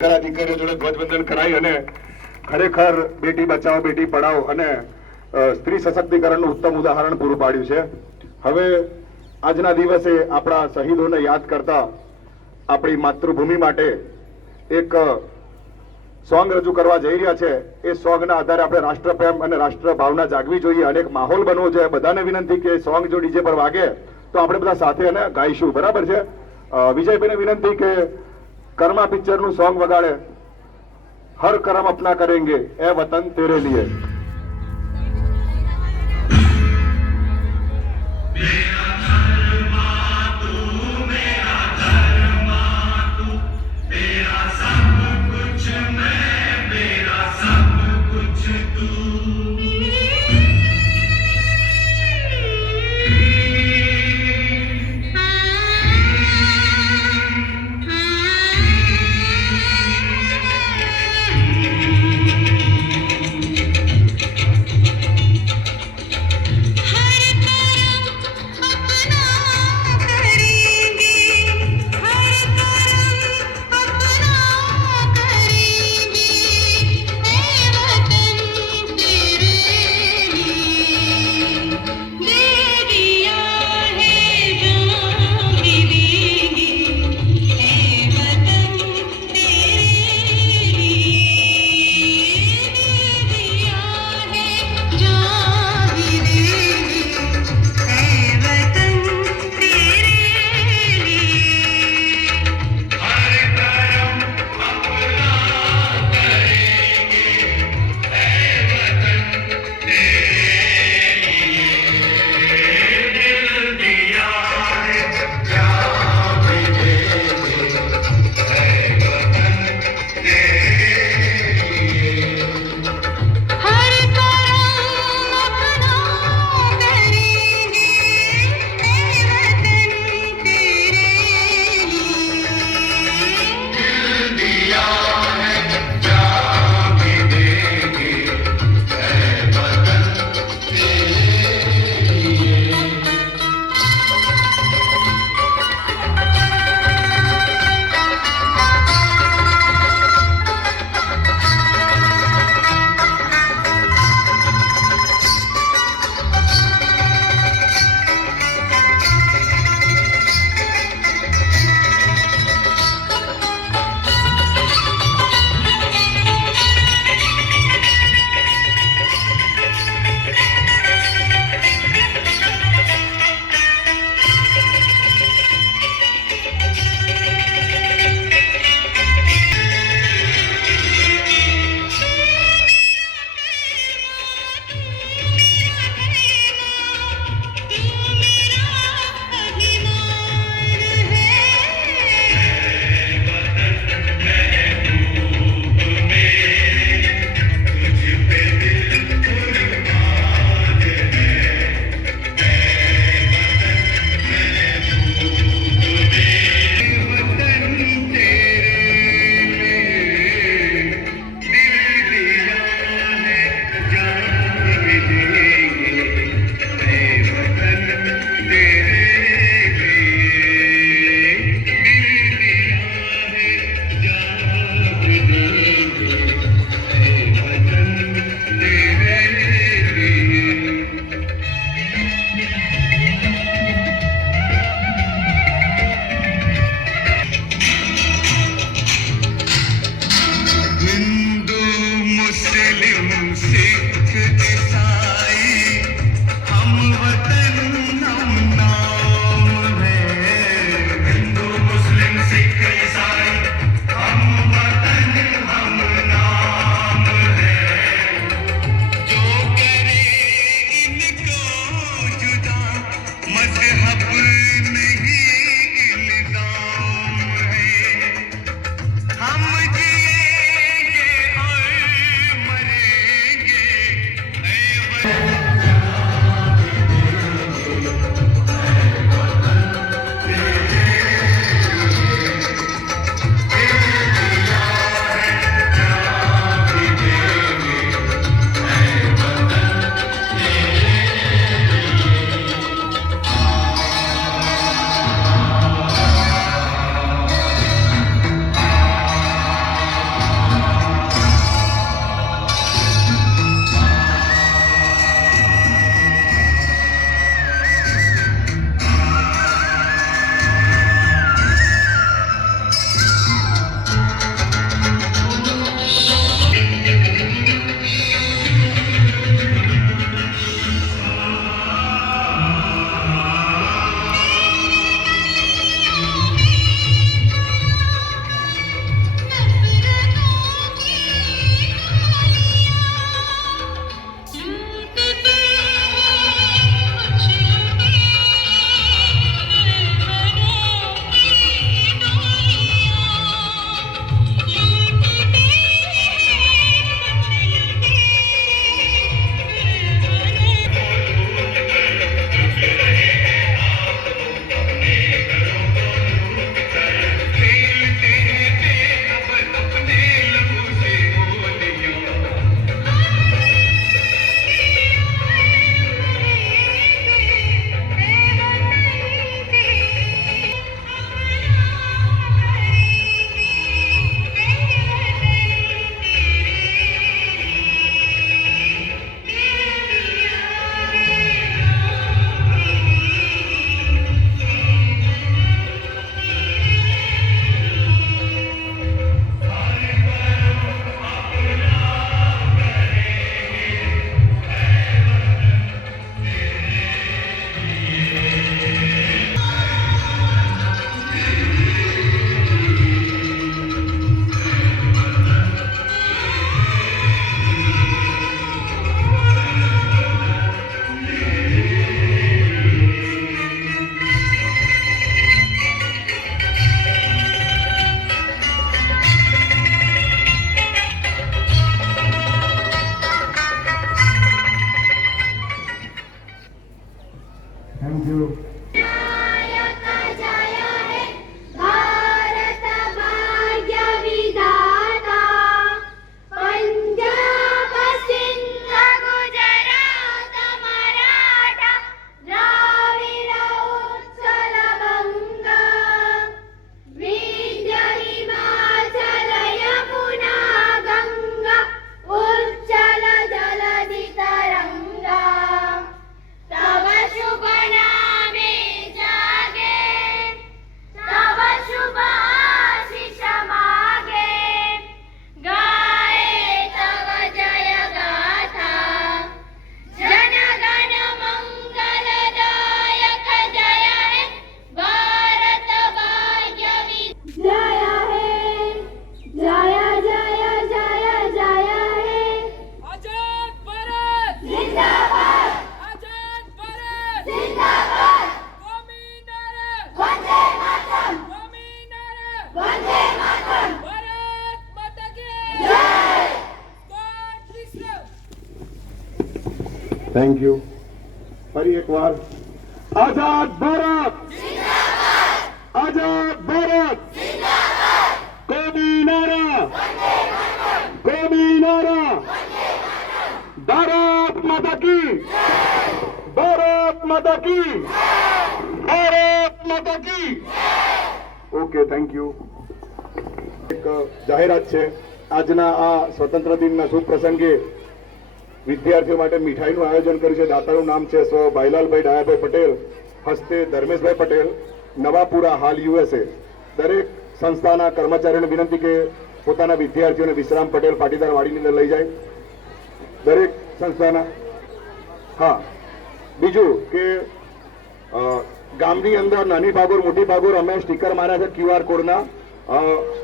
દીકરીઓ જોડે ધ્વજવંદન કરાઈ અને ખરેખર બેટી બચાવો બેટી પઢાઓ અને સ્ત્રી સશક્તિકરણનું ઉત્તમ ઉદાહરણ પૂરું પાડ્યું છે. હવે આજના દિવસે આપણા શહીદોને યાદ કરતા આપણી માતૃભૂમિ માટે એક સોંગ રજૂ કરવા જઈ રહ્યા છે. એ સોંગના આધારે આપણે રાષ્ટ્રપ્રેમ અને રાષ્ટ્ર ભાવના જાગવી જોઈએ અને એક માહોલ બનવો જોઈએ. બધાને વિનંતી કે સોંગ જો ડીજે પર વાગે તો આપણે બધા સાથે અને ગાઈશું. બરાબર છે? વિજયભાઈને વિનંતી કે कर्मा पिक्चर નું સોંગ વગાડે. હર કરમ અપના કરેંગે એ વતન તેરે લીએ. Thank you. ફરી એકવાર આઝાદ ભારત, આઝાદ ભારત, કોમી નારા, કોમી નારા, ભારત માતા કી, ભારત માતા કી, ભારત માતા કી. Okay, thank you. એક જાહેરાત છે. આજના આ સ્વતંત્ર દિનના શુભ પ્રસંગે વિદ્યાર્થીઓ માટે મીઠાઈનું આયોજન કર્યું છે. દાતાનું નામ છે સ્વ ભાઈલાલભાઈ ડાયાભાઈ પટેલ, હસ્તે ધર્મેશભાઈ પટેલ, નવાપુરા, હાલ USA. દરેક સંસ્થાના કર્મચારીઓને વિનંતી કે પોતાના વિદ્યાર્થીઓને વિશ્રામ પટેલ પાટીદાર વાડીની અંદર લઈ જાય. દરેક સંસ્થાના. હા, બીજું કે ગામની અંદર નાની ભાગોળ મોટી ભાગોળ અમે સ્ટીકર માર્યા છે QR કોડના.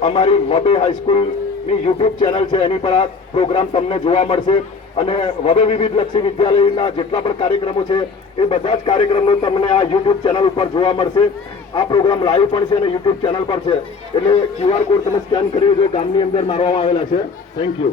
અમારી વબે હાઈસ્કૂલની YouTube ચેનલ છે, એની પર આ પ્રોગ્રામ તમને જોવા મળશે. અને વબે વિવિધ લક્ષી વિદ્યાલયના જેટલા પણ કાર્યક્રમો છે એ બધા જ કાર્યક્રમો તમને આ YouTube ચેનલ ઉપર જોવા મળશે. આ પ્રોગ્રામ લાઈવ પણ છે અને YouTube ચેનલ પર છે. એટલે QR કોડ તમે સ્કેન કરી જો ગામની અંદર મારવામાં આવેલા છે. Thank you.